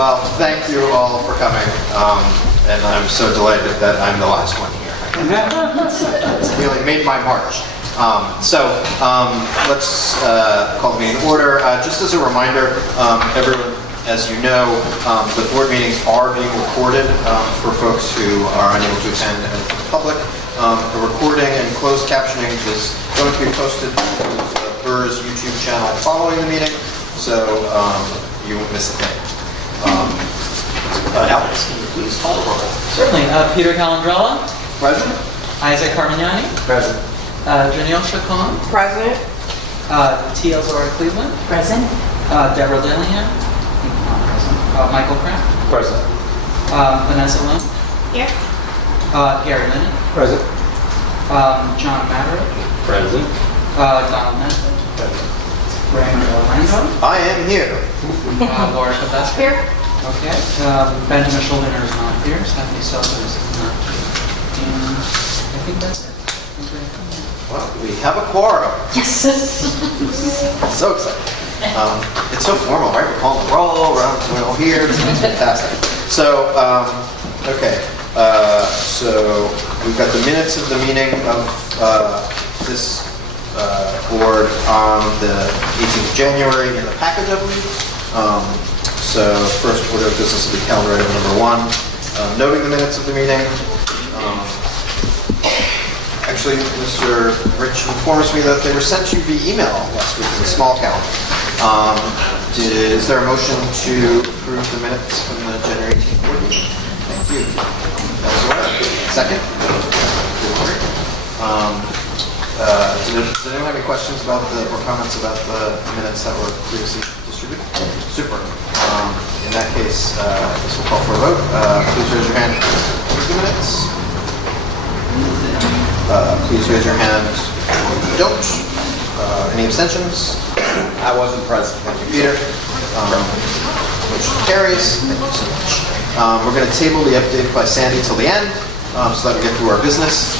Well, thank you all for coming, and I'm so delighted that I'm the last one here. It's really made my march. Let's call the meeting to order. Just as a reminder, everyone, as you know, the board meetings are being recorded for folks who are unable to attend and for the public. The recording and closed captioning is going to be posted to the BERS YouTube channel following the meeting, so you won't miss a thing. Alex, can you please call the roll? Certainly. Peter Calandrella. Present. Isaac Carmignani. Present. Janyosha Khan. President. T.L. Zora Cleveland. Present. Deborah Dillingham. Present. Michael Kraft. Present. Vanessa Lynn. Here. Gary Lennon. Present. John Maverick. Present. Donald Nesbitt. Present. Raymond Orlando. I am here. Laura Kavesky. Here. Okay. Benjamin Schuldiner is not here. Stephanie Seltzer is not here. And I think that's it. Well, we have a quorum. Yes. So excited. It's so formal, right? We're calling the roll, we're all here. It's fantastic. So, okay. So we've got the minutes of the meeting of this board on the 18th of January in the package, I believe. So first order of business will be calendar item number 1. Noting the minutes of the meeting. Actually, Mr. Rich informs me that they were sent to you via email last week in a small calendar. Is there a motion to approve the minutes from the January 18th board meeting? Thank you. That was all right. Second? Does anyone have any questions about or comments about the minutes that were previously distributed? Super. In that case, this will call for a vote. Please raise your hand. Approve the minutes. Please raise your hand if you don't. Any abstentions? I wasn't present. Thank you, Peter. Motion carries. Thank you so much. We're going to table the update by Sandy till the end, so that we get through our business.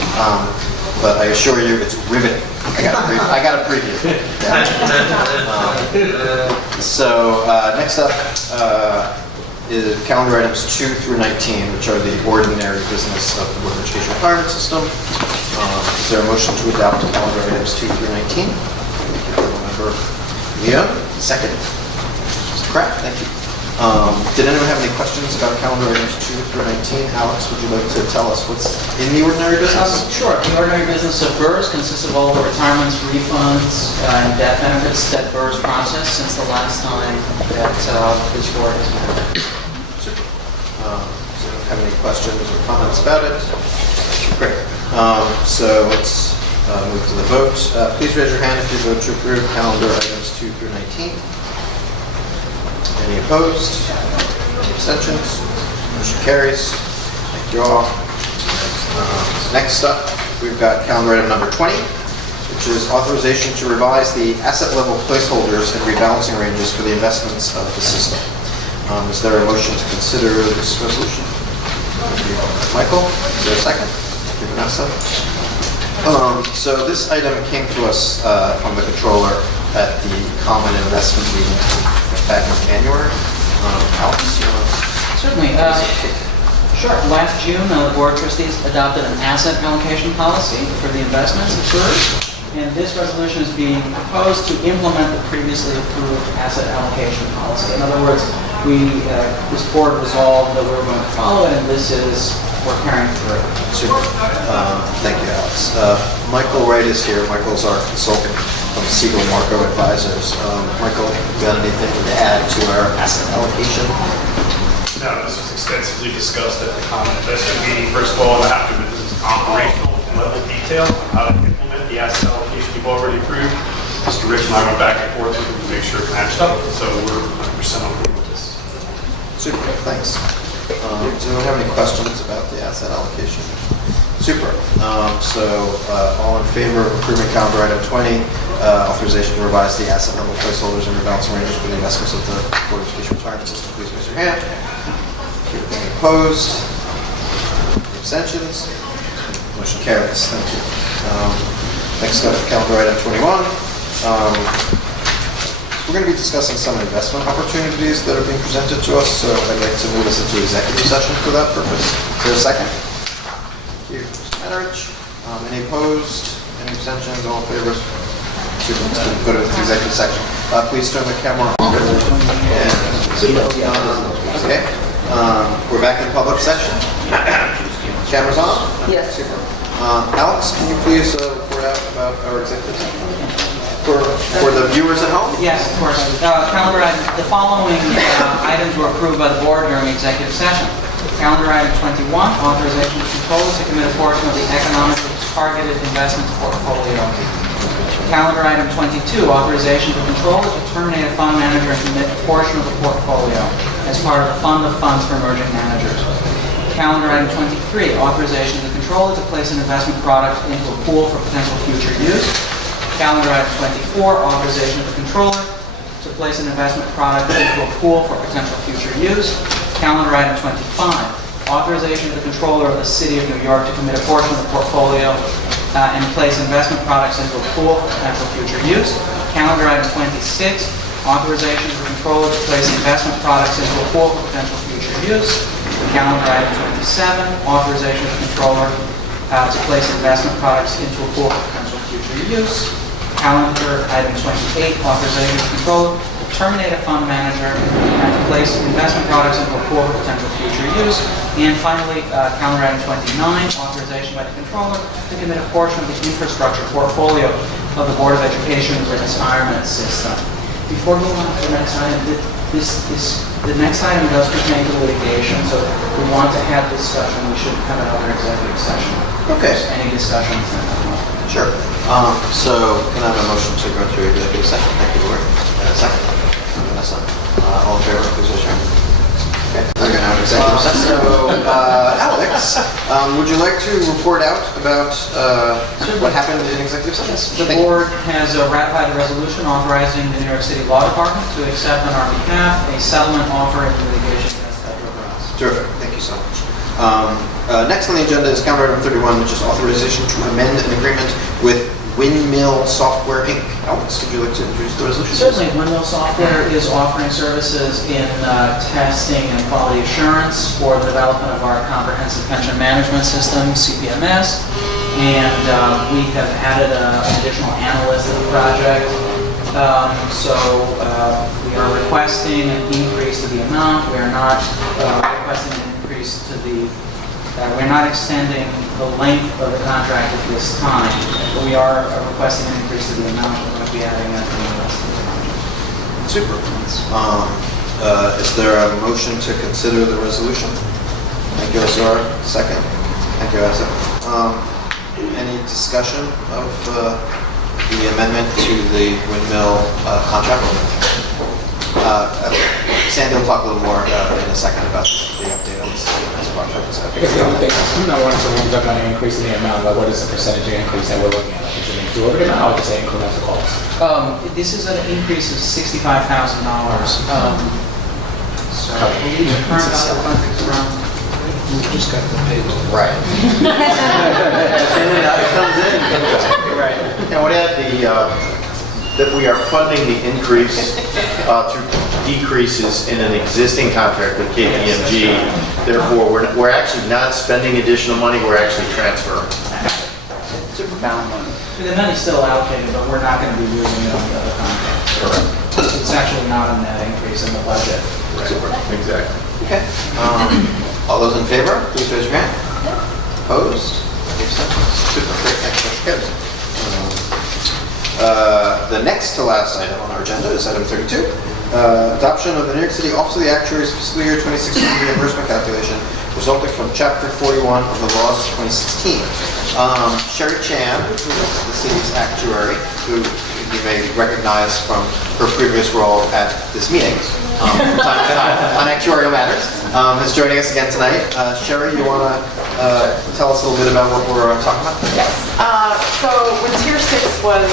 But I assure you, it's riveting. I got a preview. So next up is calendar items 2 through 19, which are the ordinary business of the Board of Education Retirement System. Is there a motion to adopt calendar items 2 through 19? Thank you, Member Leo. Second. Mr. Kraft, thank you. Did anyone have any questions about calendar items 2 through 19? Alex, would you like to tell us what's in the ordinary business? Sure. The ordinary business of BERS consists of all the retirements, refunds, and death benefits that BERS processed since the last time that this board has met. Super. Does anyone have any questions or comments about it? Great. So let's move to the vote. Please raise your hand if you vote to approve calendar items 2 through 19. Any opposed? Any abstentions? Motion carries. Thank you all. Next up, we've got calendar item number 20, which is authorization to revise the asset level placeholders and rebalancing ranges for the investments of the system. Is there a motion to consider this resolution? Thank you, Michael. Is there a second? Thank you, Vanessa. So this item came to us from the controller at the common investment meeting back in January. Alex, you want to? Certainly. Sure. Last June, the Board of Trustees adopted an asset allocation policy for the investments of BERS, and this resolution is being proposed to implement the previously approved asset allocation policy. In other words, this board resolved that we were going to follow it, and we're carrying through. Super. Thank you, Alex. Michael Wright is here. Michael's our consultant from Siegel Marco Advisors. Michael, you got anything to add to our asset allocation? No, this was extensively discussed at the common investment meeting. First of all, I have to admit this is operational level detail on how to implement the asset allocation you've already approved. Mr. Rich and I went back and forth with him to make sure it matched up, so we're 100% on board with this. Super, thanks. Does anyone have any questions about the asset allocation? Super. All in favor of approving calendar item 20, authorization to revise the asset level placeholders and rebalancing ranges for the investments of the Board of Education Retirement System, please raise your hand. Any opposed? Any abstentions? Motion carries. Thank you. Next up, calendar item 21. We're going to be discussing some investment opportunities that are being presented to us, so I'd like to move us into executive session for that purpose. Is there a second? Thank you, Mr. Metternich. Any opposed? Any abstentions? All in favor? Let's go to executive section. Please turn the camera on. Okay. We're back in public session. Cameras on? Yes. Super. Alex, can you please report out about our executive session? For the viewers at home? Yes, of course. Calendar item, the following items were approved by the board during executive session. Calendar item 21, authorization of controller to commit a portion of the economically targeted investment portfolio. Calendar item 22, authorization for controller to terminate a fund manager and commit a portion of the portfolio as part of the fund of funds for emerging managers. Calendar item 23, authorization of the controller to place an investment product into a pool for potential future use. Calendar item 24, authorization of the controller to place an investment product into a pool for potential future use. Calendar item 25, authorization of the controller of the City of New York to commit a portion of the portfolio and place investment products into a pool for potential future use. Calendar item 26, authorization of the controller to place investment products into a pool for potential future use. Calendar item 27, authorization of the controller to place investment products into a pool for potential future use. Calendar item 28, authorization of the controller to terminate a fund manager and to place investment products into a pool for potential future use. And finally, calendar item 29, authorization by the controller to commit a portion of the infrastructure portfolio of the Board of Education retirement system. Before we move on to the next item, the next item does pertain to litigation, so if we want to have discussion, we should have another executive session. Okay. Any discussions? Sure. So can I have a motion to go through executive session? Thank you, Lord. Second. Vanessa. All in favor, please raise your hand. Okay, we're going to have executive session. So, Alex, would you like to report out about what happened in executive session? The board has ratified a resolution authorizing the New York City Law Department to accept on our behalf a settlement offer in litigation against Petrobras. Terrific. Thank you so much. Next on the agenda is calendar item 31, which is authorization to amend an agreement with Windmill Software, Inc. Alex, would you like to introduce the resolution? Certainly, Windmill Software is offering services in testing and quality assurance for the development of our comprehensive pension management system, CPMS, and we have added an additional analyst to the project. So we are requesting an increase to the amount. We are not requesting an increase to the we're not extending the length of the contract at this time, but we are requesting an increase to the amount we're going to be adding at the rest of the project. Super. Is there a motion to consider the resolution? Thank you, Azura. Second. Thank you, Asa. Any discussion of the amendment to the windmill contract? Sandy will talk a little more in a second about the update on this project. I guess the only thing, I wanted to know about an increase in the amount, like what is the percentage increase that we're looking at? Like, is it an exorbitant amount or just an incremental cost? This is an increase of $65,000. So I believe the current value is around. Just got the page. Right. And then it comes in. Right. And what add that we are funding the increase through decreases in an existing contract with KPMG. Therefore, we're actually not spending additional money, we're actually transferring. Super bound money. The money's still allocated, but we're not going to be using it on the other contracts. Correct. It's actually not a net increase in the budget. Right. Exactly. Okay. All those in favor, please raise your hand. Opposed? Super. Great. Thanks. The next to last item on our agenda is item 32. Adoption of the New York City Office of the Actuary's fiscal year 2016 reimbursement calculation resulting from Chapter 41 of the laws of 2016. Sherry Chan, who is the city's actuary, who you may recognize from her previous role at this meeting from time to time on actuarial matters, is joining us again tonight. Sherry, you want to tell us a little bit about what we're talking about? Yes. So when Tier 6 was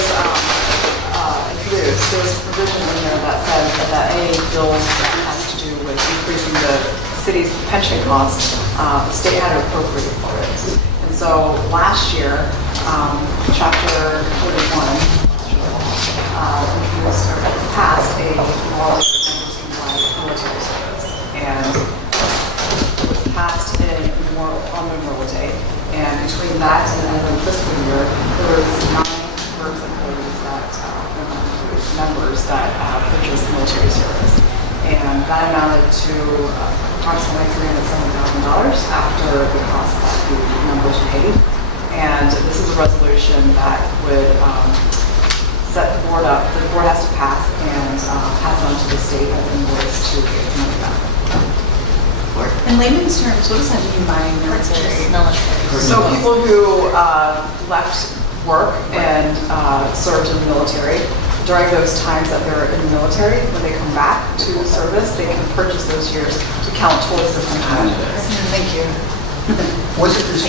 introduced, there was a provision in there that said that any bill that has to do with increasing the city's pension cost, the state had to appropriate for it. And so last year, Chapter 41 introduced passed a law that members military service. And it was passed on Memorial Day. And between that and the end of the fiscal year, there was 9 BERS employees members that purchased military service. And that amounted to approximately $307,000 after the cost that the members paid. And this is a resolution that would set the board up. The board has to pass and pass it on to the state of invoice to get the money back. In layman's terms, what does that mean by military? So people who left work and served in the military, during those times that they're in the military, when they come back to service, they can purchase those years to count towards the benefits. Thank you. Wasn't this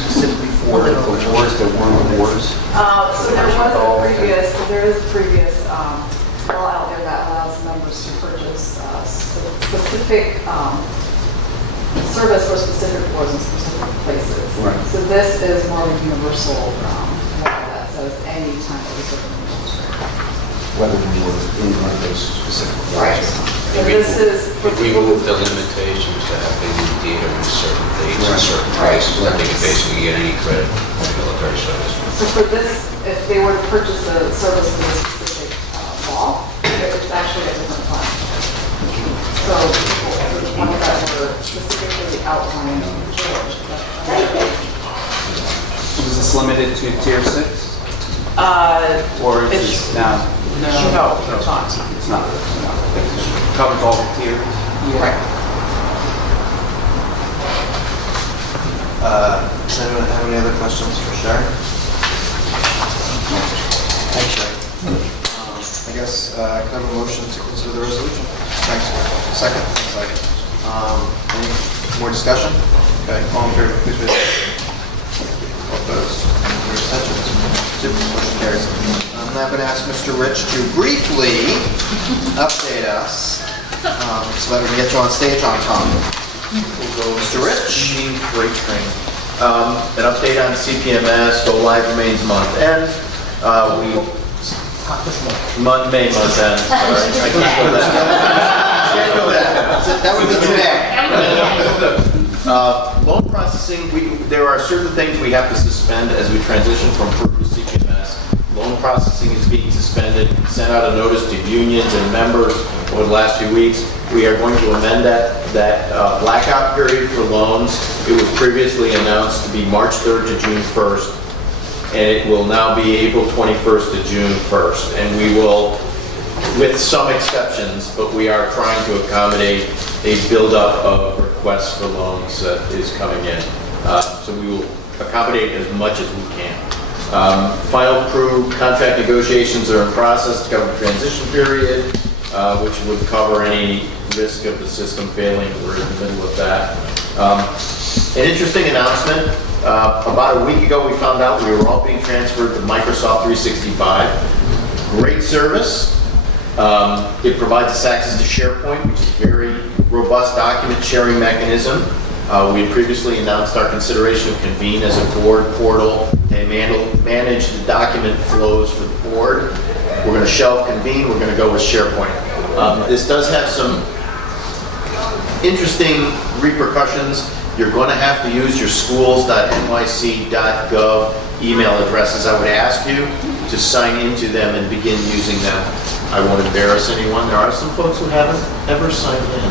specifically for the wars that weren't wars? So there is a previous law out there that allows members to purchase specific service for specific wars in specific places. Right. So this is more of a universal law that says any time that we serve in the military. Whether we were in one of those specific wars. Right. And this is for We people. moved the limitations to having theater in certain dates and certain places, that they could basically get any credit for military service. So for this, if they were to purchase a service for a specific law, it's actually a different plan. So the ones that were specifically outlined. Was this limited to tier 6? Or is It's- this now? No, it's not. It's not. No. It covers all the tiers? Right. Does anyone have any other questions for Sharon? Thanks, Sharon. I guess I can have a motion to consider the resolution. Thanks. Second. Second. Any more discussion? Okay, all in favor, please raise your hand. All opposed? Any abstentions? Super, motion carries. I'm now going to ask Mr. Rich to briefly update us so that we can get you on stage on time. Mr. Rich? Meeting freight train. An update on CPMS, go live remains month end. May month end, sorry. I can't go that. Can't go that. That would be today. Loan processing, there are certain things we have to suspend as we transition from PRU to CPMS. Loan processing is being suspended, sent out a notice to unions and members over the last few weeks. We are going to amend that blackout period for loans. It was previously announced to be March 3rd to June 1st, and it will now be April 21st to June 1st. And we will, with some exceptions, but we are trying to accommodate a buildup of requests for loans that is coming in. So we will accommodate as much as we can. Final PRU contract negotiations are in process to cover the transition period, which would cover any risk of the system failing. We're in the middle of that. An interesting announcement. About a week ago, we found out we were all being transferred to Microsoft 365. Great service. It provides us access to SharePoint, which is a very robust document sharing mechanism. We had previously announced our consideration of Convene as a board portal and manage the document flows for the board. We're going to shelve Convene. We're going to go with SharePoint. This does have some interesting repercussions. You're going to have to use your schools.nyc.gov email addresses. I would ask you to sign into them and begin using them. I won't embarrass anyone. There are some folks who haven't ever signed in.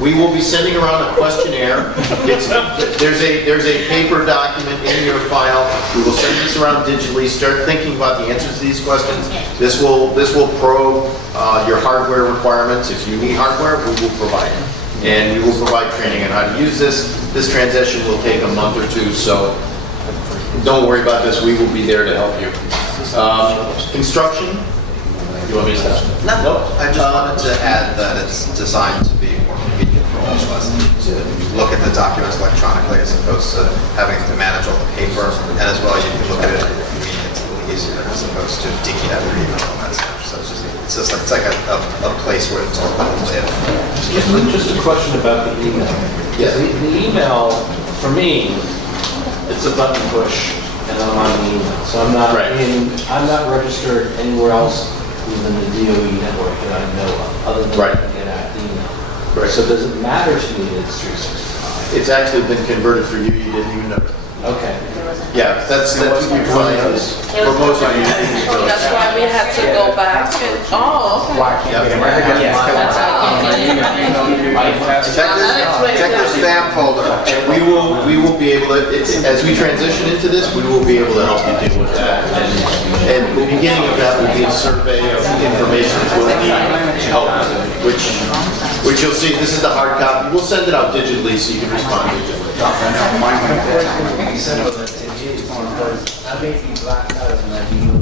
We will be sending around a questionnaire. There's a paper document in your file. We will send this around digitally. Start thinking about the answers to these questions. This will probe your hardware requirements. If you need hardware, we will provide it. And we will provide training on how to use this. This transition will take a month or two, so don't worry about this. We will be there to help you. Construction? You want me to start? No, I just wanted to add that it's designed to be more convenient for all of us to look at the documents electronically as opposed to having to manage all the paper. And as well, you can look at it at your convenience a little easier as opposed to digging out your email and all that stuff. So it's like a place where it's all live. Just a question about the email. Yeah. The email, for me, it's a button push, and I'm on the email. So I'm not Right. I'm not registered anywhere else within the DOE network that I know of, other than Right. get at the email. Right. So does it matter to me that it's 365? It's actually been converted for you, you didn't even know. Okay. Yeah, that's what you find for most of you. That's why we had to go back and, oh, okay. Why I can't get Check your spam folder, and we will be able to, as we transition into this, we will be able to help you deal with that. And the beginning of that will be a survey of information that will need help, which you'll see, this is the hard copy. We'll send it out digitally so you can respond digitally. I may be blacked out of my DOE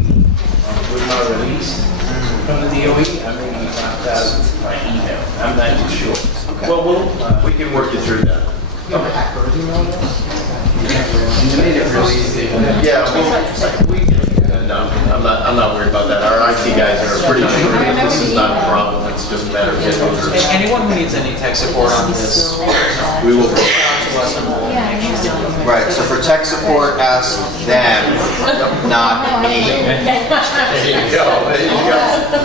with my release from the DOE. I may be blacked out by email. I'm not too sure. Well, we can work you through that. Yeah, no, I'm not worried about that. Our IT guys are pretty sure this is not a problem. It's just a matter of getting through. And anyone who needs any tech support on this, We will. Right, so for tech support, ask them, not me. There you go, there you go.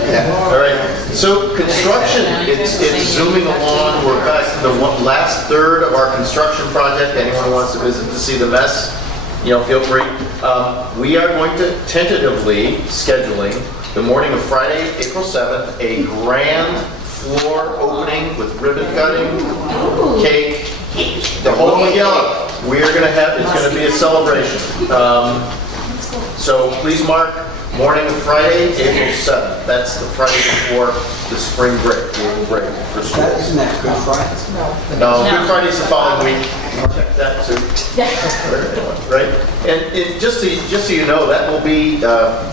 Yeah. All right, so construction, it's zooming along. We're back to the last third of our construction project. Anyone who wants to visit to see the mess, feel free. We are going to tentatively scheduling the morning of Friday, April 7th, a grand floor opening with ribbon cutting, cake, the whole yellow. We are going to have, it's going to be a celebration. So please mark morning of Friday, April 7th. That's the Friday before the spring break, the break for school. Isn't that Good Friday? No, Good Friday's the following week. Check that too. Right? And just so you know, that will be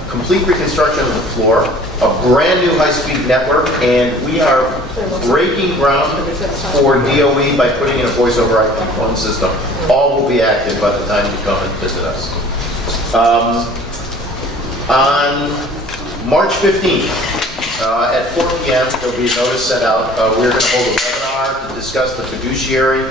complete reconstruction of the floor, a brand new high-speed network, and we are breaking ground for DOE by putting in a voice-over IP phone system. All will be active by the time you come and visit us. On March 15th, at 4 p.m., there'll be a notice sent out. We're going to hold a webinar to discuss the fiduciary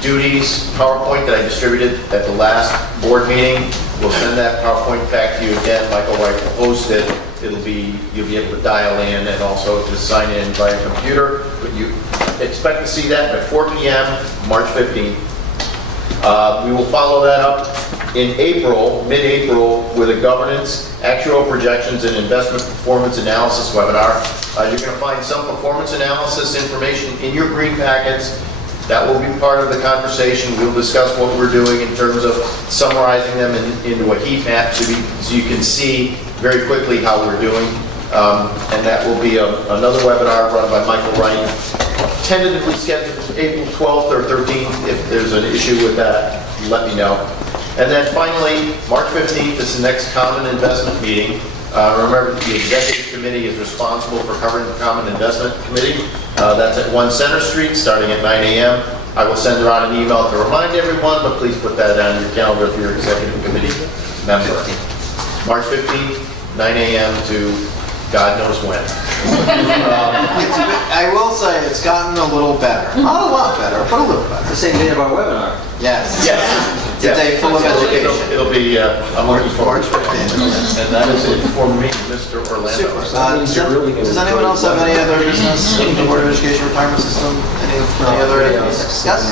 duties PowerPoint that I distributed at the last board meeting. We'll send that PowerPoint back to you again. Michael White will host it. You'll be able to dial in and also to sign in via computer. But you expect to see that at 4 p.m., March 15th. We will follow that up in April, mid-April, with a governance, actual projections, and investment performance analysis webinar. You're going to find some performance analysis information in your green packets. That will be part of the conversation. We'll discuss what we're doing in terms of summarizing them into a heat map so you can see very quickly how we're doing. And that will be another webinar run by Michael Wright. Tentatively scheduled April 12th or 13th. If there's an issue with that, let me know. And then finally, March 15th is the next common investment meeting. Remember, the executive committee is responsible for covering the common investment committee. That's at 1 Center Street, starting at 9 a.m. I will send around an email to remind everyone, but please put that on your calendar for your executive committee member. March 15th, 9 a.m. to God knows when. I will say it's gotten a little better. Not a lot better, but a little better. The same day of our webinar. Yes. Yes. It's a day full of education. It'll be, I'm looking forward March to it. 15th. And that is it for me, Mr. Orlando. Super. Does anyone else have any other business in the Board of Education retirement system? Any other items? Yes?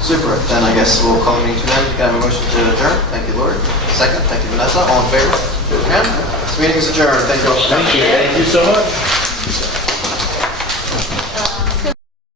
Super. Then I guess we'll call the meeting to an end. Can I have a motion to adjourn? Thank you, Lord. Second. Thank you, Vanessa. All in favor? This meeting is adjourned. Thank you all. Thank you so much.